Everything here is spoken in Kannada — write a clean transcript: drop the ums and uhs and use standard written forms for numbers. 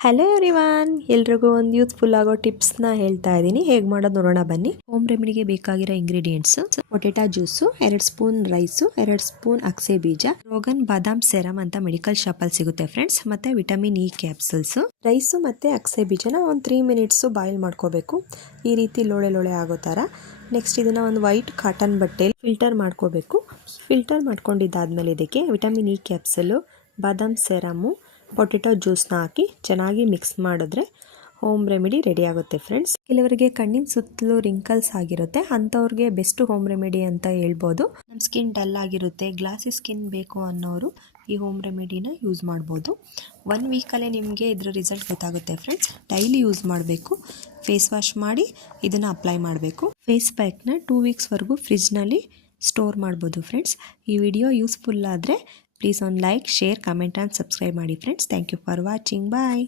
ಹಲೋ ಎವ್ರಿವಾನ್, ಎಲ್ರಿಗೂ ಒಂದು ಯೂಸ್ಫುಲ್ ಆಗೋ ಟಿಪ್ಸ್ನ ಹೇಳ್ತಾ ಇದ್ದೀನಿ. ಹೇಗೆ ಮಾಡೋದು ನೋಡೋಣ ಬನ್ನಿ. ಹೋಮ್ ರೆಮಿಡಿಗೆ ಬೇಕಾಗಿರೋ ingredients: potato juice, 2 spoon rice, 2 spoon ಅಕ್ಸೆ ಬೀಜ, ರೋಗನ್ ಬಾದಾಮ್ ಸೆರಮ್ ಅಂತ ಮೆಡಿಕಲ್ ಶಾಪಲ್ಲಿ ಸಿಗುತ್ತೆ ಫ್ರೆಂಡ್ಸ್, ಮತ್ತೆ ವಿಟಮಿನ್ ಇ ಕ್ಯಾಪ್ಸೂಲ್ಸ್. ರೈಸು ಮತ್ತೆ ಅಕ್ಸೆ ಬೀಜನ ಒಂದು 3 ಮಿನಿಟ್ಸ್ ಬಾಯ್ಲ್ ಮಾಡ್ಕೋಬೇಕು, ಈ ರೀತಿ ಲೋಳೆ ಲೋಳೆ ಆಗೋ ಥರ. ನೆಕ್ಸ್ಟ್ ಇದನ್ನ ಒಂದು ವೈಟ್ ಕಾಟನ್ ಬಟ್ಟೆಲಿ ಫಿಲ್ಟರ್ ಮಾಡ್ಕೋಬೇಕು. ಫಿಲ್ಟರ್ ಮಾಡ್ಕೊಂಡಿದ್ದಾದ್ಮೇಲೆ ಇದಕ್ಕೆ ವಿಟಮಿನ್ ಇ ಕ್ಯಾಪ್ಸೂಲು, ಬಾದಾಮ್ ಸೆರಮು, ಪೊಟೆಟೊ ಜ್ಯೂಸ್ನ ಹಾಕಿ ಚೆನ್ನಾಗಿ ಮಿಕ್ಸ್ ಮಾಡಿದ್ರೆ ಹೋಮ್ ರೆಮಿಡಿ ರೆಡಿ ಆಗುತ್ತೆ ಫ್ರೆಂಡ್ಸ್. ಕೆಲವರಿಗೆ ಕಣ್ಣಿನ ಸುತ್ತಲೂ ರಿಂಕಲ್ಸ್ ಆಗಿರುತ್ತೆ, ಅಂಥವ್ರಿಗೆ ಬೆಸ್ಟ್ ಹೋಮ್ ರೆಮಿಡಿ ಅಂತ ಹೇಳ್ಬೋದು. ನಮ್ಮ ಸ್ಕಿನ್ ಡಲ್ ಆಗಿರುತ್ತೆ, ಗ್ಲಾಸಿ ಸ್ಕಿನ್ ಬೇಕು ಅನ್ನೋರು ಈ ಹೋಮ್ ರೆಮಿಡಿನ ಯೂಸ್ ಮಾಡ್ಬೋದು. 1 ವೀಕಲ್ಲೇ ನಿಮಗೆ ಇದರ ರಿಸಲ್ಟ್ ಗೊತ್ತಾಗುತ್ತೆ ಫ್ರೆಂಡ್ಸ್. ಡೈಲಿ ಯೂಸ್ ಮಾಡಬೇಕು. ಫೇಸ್ ವಾಶ್ ಮಾಡಿ ಇದನ್ನು ಅಪ್ಲೈ ಮಾಡಬೇಕು. ಫೇಸ್ ಪ್ಯಾಕ್ನ 2 ವೀಕ್ಸ್ವರೆಗೂ ಫ್ರಿಜ್ನಲ್ಲಿ ಸ್ಟೋರ್ ಮಾಡ್ಬೋದು ಫ್ರೆಂಡ್ಸ್. ಈ ವಿಡಿಯೋ ಯೂಸ್ಫುಲ್ ಆದರೆ ಪ್ಲೀಸ್ ಒಂದು like, share, comment and subscribe ಮಾಡಿ friends. Thank you for watching. Bye.